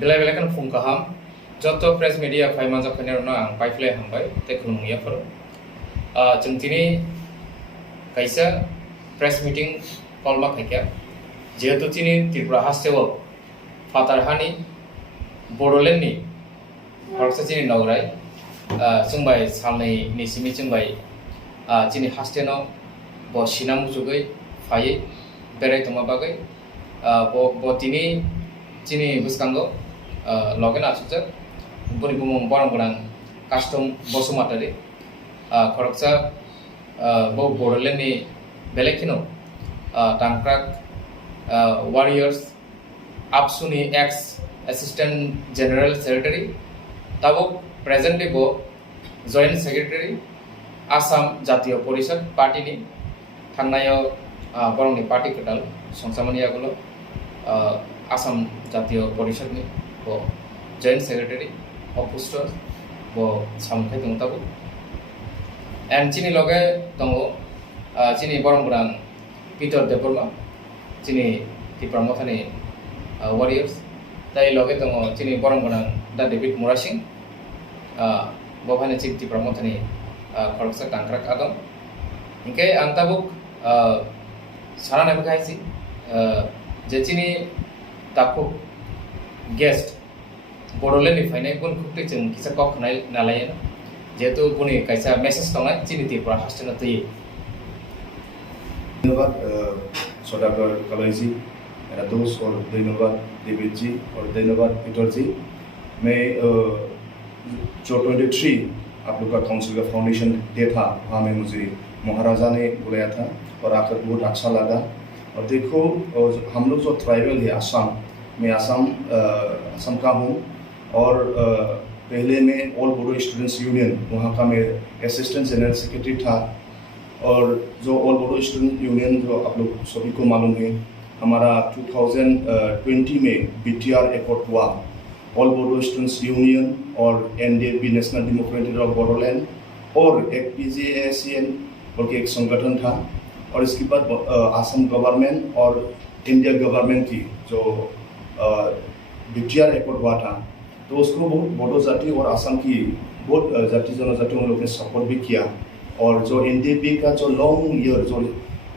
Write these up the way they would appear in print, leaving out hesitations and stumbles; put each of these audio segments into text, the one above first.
Belai belai kan fung kaham, joto press media fai manja fai na ang pai play hambai, te khulung ya paro. Jeng tini kaisa press meeting call mak haikya, jehetu tini Tripura hastewo Fatar Hani Bodoland ni harusnya tini naurai, jengbai salnai ni simi jengbai tini hasteno bo sinam jugai fai berai toma bagai, bo tini buskango login asujak buri bumung barang barang custom bosumatari koroksa bo Bodoland ni belekino tangkrak warriors Apsuni ex assistant general secretary tabo presently bo joint secretary Assam Jatiyo Porishad party ni thangnayo borong ni party kedal songsamani agulo Assam Jatiyo Porishad ni bo joint secretary opustor bo samkai tung tabo and chini loge tongo chini borong borang Peter Deborma chini di promothani warriors tai loge tongo chini borong borang da David Murasing bohane chini di promothani koroksa tangkrak adam ingke antabuk sarana bakaisi je chini taku guest Bodoland ni fainai pun khukti jeng kisa kok khnai nalai jehetu puni kaisa message tongai chini Tripura hastena tui धन्यवाद सौदागर कलई जी, मेरा दोस्त, और धन्यवाद David जी, और धन्यवाद Peter जी। मैं जो 23 आप लोग का काउंसिल का फाउंडेशन डे था वहाँ में मुझे महाराजा ने बुलाया था और आकर बहुत अच्छा लगा। और देखो हम लोग जो ट्राइबल है असम, मैं असम का हूँ और पहले मैं ऑल बोडो स्टूडेंट्स यूनियन वहाँ का मैं असिस्टेंट जनरल सेक्रेटरी था। और जो ऑल बोडो स्टूडेंट यूनियन जो आप लोग सभी को मालूम है, हमारा 2020 में BTR एकॉर्ड हुआ। ऑल बोडो स्टूडेंट्स यूनियन और NDFB national democratic of Bodoland और एक PJASN और एक संगठन था। और इसके बाद असम गवर्नमेंट और इंडिया गवर्नमेंट की जो BTR एकॉर्ड हुआ था, तो उसको बहुत बोडो जाति और असम की बहुत जाति जनजातियों ने लोग ने सपोर्ट भी किया। और जो NDFB का जो लॉन्ग ईयर जो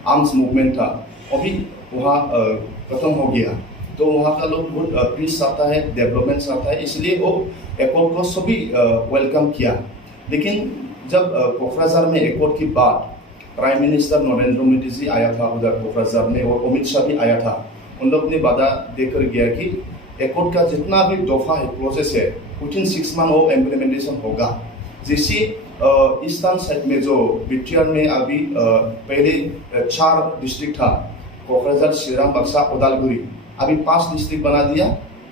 आर्म्स मूवमेंट था अभी वहाँ खत्म हो गया, तो वहाँ का लोग बहुत पीस चाहता है, डेवलपमेंट चाहता है, इसलिए वो एकॉर्ड को सभी वेलकम किया। लेकिन जब कोकराझार में एकॉर्ड की बात प्राइम मिनिस्टर नरेंद्र मोदी जी आया था उधर कोकराझार में और अमित शाह भी आया था, उन लोग ने वादा देकर गया कि एकॉर्ड का जितना भी दफा है प्रोसेस है विथिन 6 मंथ वो इम्प्लीमेंटेशन होगा। जैसे ईस्टर्न साइड में जो BTR में अभी पहले 4 डिस्ट्रिक्ट था, कोकराझार, चिरांग, बक्सा, उदालगुरी, अभी 5 डिस्ट्रिक्ट बना दिया।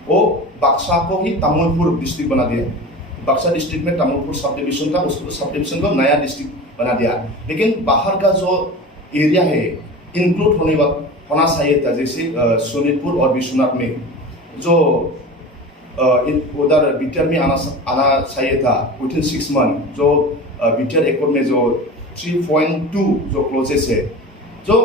वो बक्सा को ही तामुलपुर डिस्ट्रिक्ट बना दिया। बक्सा डिस्ट्रिक्ट में तामुलपुर सब डिवीजन था, उसको सब डिवीजन को नया डिस्ट्रिक्ट बना दिया। लेकिन बाहर का जो एरिया है इंक्लूड होना चाहिए था, जैसे सोनीतपुर और विश्वनाथ में जो उधर BTR में आना चाहिए था विथिन 6 मंथ। जो BTR एकॉर्ड में जो 3.2 जो क्लोजेस है जो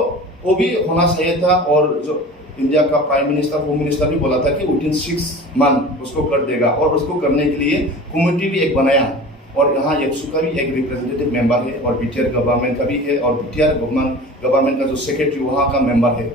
वो भी होना चाहिए था। और जो इंडिया का प्राइम मिनिस्टर, होम मिनिस्टर भी बोला था कि विथिन 6 मंथ उसको कर देगा। और उसको करने के लिए कमेटी भी एक बनाया और यहाँ YEPSU का भी एक रिप्रेजेंटेटिव मेंबर है और BTR गवर्नमेंट का भी है और BTR गवर्नमेंट का जो सेक्रेटरी वहाँ का मेंबर है।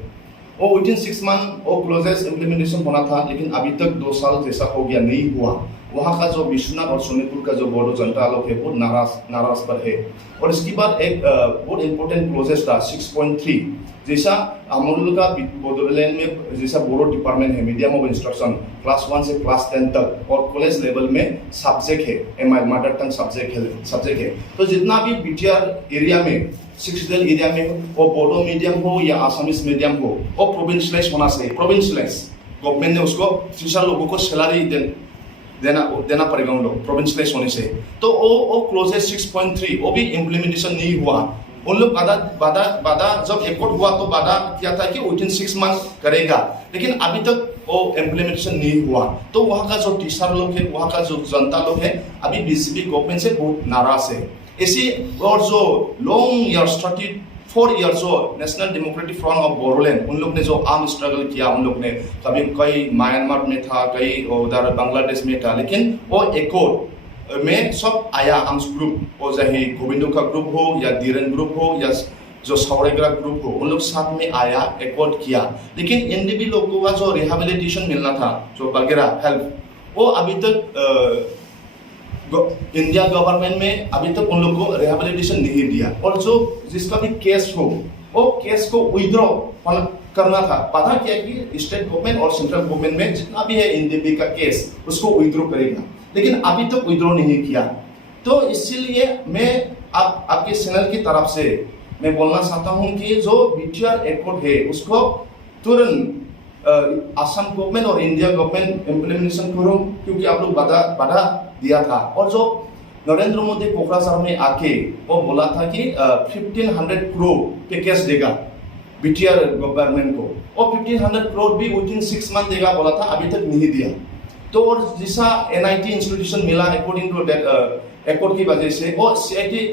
वो विथिन 6 मंथ वो क्लोजेस इम्प्लीमेंटेशन होना था, लेकिन अभी तक 2 साल जैसा हो गया, नहीं हुआ। वहाँ का जो विश्वनाथ और सोनीतपुर का जो बोडो जनता लोग है वो नाराज पर है। और इसके बाद एक बहुत इंपॉर्टेंट क्लोजेस था 6.3, जैसा हम लोग का बोडोलैंड में जैसा बोडो डिपार्टमेंट है, मीडियम ऑफ इंस्ट्रक्शन क्लास 1 से क्लास 10 तक, और कॉलेज लेवल में सब्जेक्ट है MI मदर टंग सब्जेक्ट है। तो जितना भी BTR एरिया में 6 एरिया में वो बोडो मीडियम हो या आसामीज मीडियम हो, वो प्रोविंशियलाइज होना चाहिए। प्रोविंशियलाइज गवर्नमेंट ने उसको टीचर लोगों को सैलरी देना पड़ेगा उन लोग, प्रोविंशियलाइज होने से। तो वो क्लोजेस 6.3 वो भी इम्प्लीमेंटेशन नहीं हुआ। उन लोग वादा जब एकॉर्ड हुआ तो वादा किया था कि विथिन 6 मंथ करेगा, लेकिन अभी तक वो इम्प्लीमेंटेशन नहीं हुआ। तो वहाँ का जो टीचर लोग है, वहाँ का जो जनता लोग है, अभी BJP गवर्नमेंट से बहुत नाराज है। ऐसे और जो लॉन्ग ईयर 4 years जो national democratic front of Bodoland उन लोग ने जो आर्म स्ट्रगल किया, उन लोग ने कभी कई म्यांमार में था, कई उधर बांग्लादेश में था, लेकिन वो एकॉर्ड में सब आया आर्म्स ग्रुप, और चाहे गोविंदो का ग्रुप हो या धीरेन ग्रुप हो या जो सावरेग्रा ग्रुप हो, उन लोग साथ में आया, एकॉर्ड किया। लेकिन एनडीपी लोगों का जो रिहेबिलिटेशन मिलना था, जो वगैरह हेल्प, वो अभी तक इंडिया गवर्नमेंट में अभी तक उन लोगों को रिहेबिलिटेशन नहीं दिया। और जो जिसका भी केस हो, वो केस को विड्रॉ करना था। पता क्या कि स्टेट गवर्नमेंट और सेंट्रल गवर्नमेंट में जितना भी है एनडीपी का केस, उसको विड्रॉ करेगा, लेकिन अभी तक विड्रॉ नहीं किया। तो इसीलिए मैं आपके चैनल की तरफ से मैं बोलना चाहता हूं कि जो बीटीआर एकॉर्ड है उसको तुरंत असम गवर्नमेंट और इंडिया गवर्नमेंट इम्प्लीमेंटेशन करो, क्योंकि आप लोग बाधा दिया था। और जो नरेंद्र मोदी कोकराझार में आके वो बोला था कि 1500 करोड़ पैकेज देगा बीटीआर गवर्नमेंट को, और 1500 करोड़ भी विदिन 6 मंथ देगा बोला था, अभी तक नहीं दिया। तो और जैसा एनआईटी इंस्टीट्यूशन मिला अकॉर्डिंग टू दैट एकॉर्ड की वजह से, और सीआईटी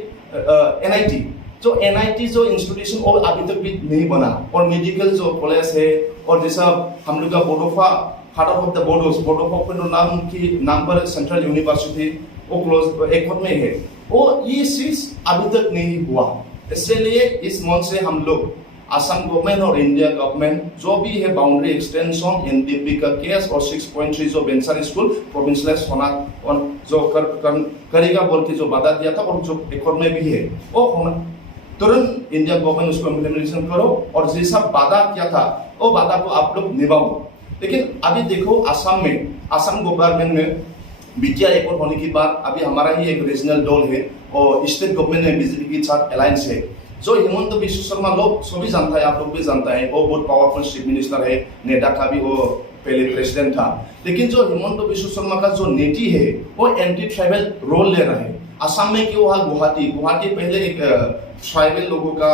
एनआईटी जो एनआईटी जो इंस्टीट्यूशन और अभी तक भी नहीं बना, और मेडिकल जो कॉलेज है, और जैसा हम लोग का Bodofa father of the Bodos, Bodofa नाम की नाम पर सेंट्रल यूनिवर्सिटी वो क्लोज एकॉर्ड में है, वो ये चीज अभी तक नहीं हुआ। इसलिए इस मन से हम लोग असम गवर्नमेंट और इंडिया गवर्नमेंट जो भी है बाउंड्री एक्सटेंशन, एनडीपी का केस और 6.3 जो वेंचर स्कूल प्रोविंशियलाइज होना और जो करेगा बोल के जो वादा दिया था, और जो एकॉर्ड में भी है वो होना, तुरंत इंडिया गवर्नमेंट उसको इम्प्लीमेंटेशन करो, और जैसा वादा किया था वो वादा को आप लोग निभाओ। लेकिन अभी देखो असम में, असम गवर्नमेंट में बीटीआर एकॉर्ड होने के बाद अभी हमारा ही एक रीजनल दल है, और स्टेट गवर्नमेंट में बीजेपी के साथ अलायंस है। जो हिमंत बिश्व शर्मा लोग सभी जानता है, आप लोग भी जानता है, वो बहुत पावरफुल चीफ मिनिस्टर है, नेता का भी वो पहले प्रेसिडेंट था। लेकिन जो हिमंत बिश्व शर्मा का जो नीति है वो एंटी ट्राइबल रोल ले रहा है। असम में क्यों हुआ, गुवाहाटी पहले एक ट्राइबल लोगों का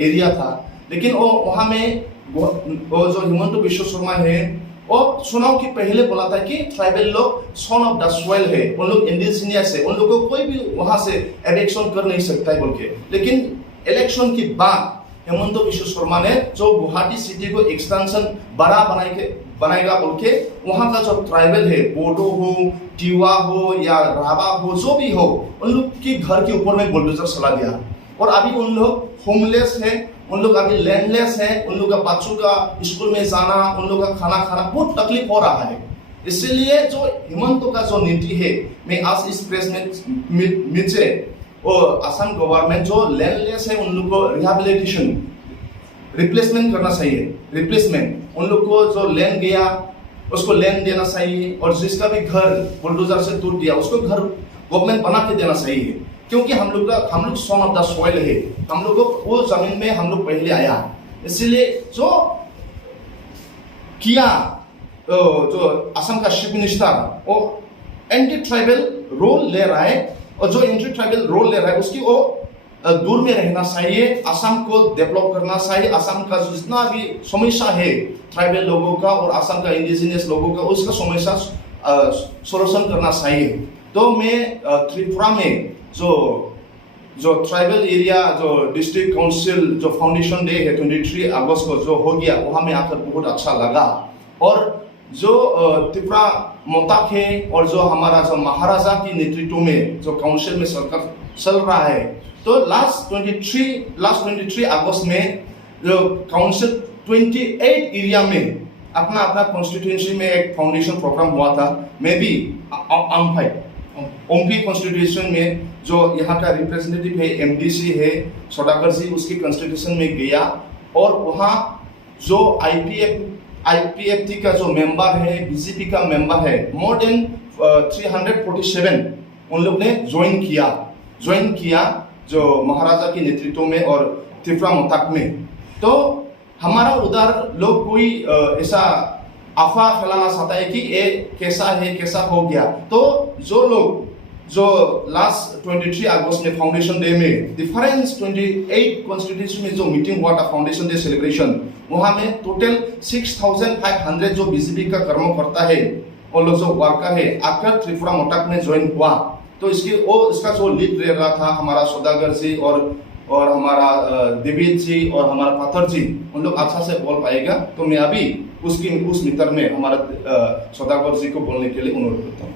एरिया था, लेकिन वो वहाँ में वो जो हिमंत बिश्व शर्मा है वो चुनाव के पहले बोला था कि ट्राइबल लोग सन ऑफ द सॉइल है, उन लोग इंडिजिनियस है, उन लोगों को कोई भी वहां से एविक्शन कर नहीं सकता है बोल के। लेकिन इलेक्शन के बाद हेमंत बिश्व शर्मा ने जो गुवाहाटी सिटी को एक्सटेंशन बड़ा बनाएगा बोल के, वहां का जो ट्राइबल है, बोडो हो, टिवा हो या राभा हो, जो भी हो, उन लोग के घर के ऊपर में बुलडोजर चला दिया। और अभी उन लोग होमलेस है, उन लोग अभी लैंडलेस है, उन लोग का बच्चों का स्कूल में जाना, उन लोग का खाना खाना बहुत तकलीफ हो रहा है। इसलिए जो हिमंत का जो नीति है, मैं आज इस प्रेस में से और असम गवर्नमेंट जो लैंडलेस है उन लोग को रिहेबिलिटेशन रिप्लेसमेंट करना चाहिए। रिप्लेसमेंट उन लोग को जो लैंड गया उसको लैंड देना चाहिए, और जिसका भी घर बुलडोजर से टूट दिया उसको घर गवर्नमेंट बना के देना चाहिए, क्योंकि हम लोग सन ऑफ द सॉइल है, हम लोग वो जमीन में हम लोग पहले आया। इसलिए जो किया जो असम का चीफ मिनिस्टर वो एंटी ट्राइबल रोल ले रहा है, और जो एंटी ट्राइबल रोल ले रहा है उसकी वो दूर में रहना चाहिए, असम को डेवलप करना चाहिए। असम का जितना भी समस्या है ट्राइबल लोगों का और असम का इंडिजिनियस लोगों का, उसका समस्या सोल्यूशन करना चाहिए। तो मैं त्रिपुरा में जो ट्राइबल एरिया जो डिस्ट्रिक्ट काउंसिल जो फाउंडेशन डे है 23 अगस्त को जो हो गया, वहाँ में आकर बहुत अच्छा लगा। और जो त्रिपुरा मोताक है और जो हमारा जो महाराजा की नेतृत्व में जो काउंसिल में सरकार चल रहा है, तो लास्ट 23 अगस्त में जो काउंसिल 28 एरिया में अपना कॉन्स्टिट्यूएंसी में एक फाउंडेशन प्रोग्राम हुआ था। मैं भी ओम्पी कॉन्स्टिट्यूशन में जो यहाँ का रिप्रेजेंटेटिव है, एमडीसी है सौदागर जी, उसकी कॉन्स्टिट्यूशन में गया, और वहाँ जो आईपीएफटी का जो मेंबर है, बीजेपी का मेंबर है, मोर देन 347 उन लोग ने ज्वाइन किया जो महाराजा के नेतृत्व में और त्रिपुरा मोताक में। तो हमारा उधर लोग कोई ऐसा अफवाह फैलाना चाहता है कि ये कैसा हो गया। तो जो लोग जो लास्ट 23 अगस्त में फाउंडेशन डे में डिफरेंस 28 कॉन्स्टिट्यूशन में जो मीटिंग हुआ था फाउंडेशन डे सेलिब्रेशन, वहां में टोटल 6500 जो बीजेपी का कर्मकर्ता है और लोग जो वर्कर है आकर त्रिपुरा मोताक में ज्वाइन हुआ। तो इसका जो लीड ले रहा था हमारा सौदागर जी और और हमारा दिव्य जी और हमारा पाथर जी उन लोग अच्छा से बोल पाएगा, तो मैं अभी उस मीटर में हमारा सौदागर जी को बोलने के लिए अनुरोध करता हूँ।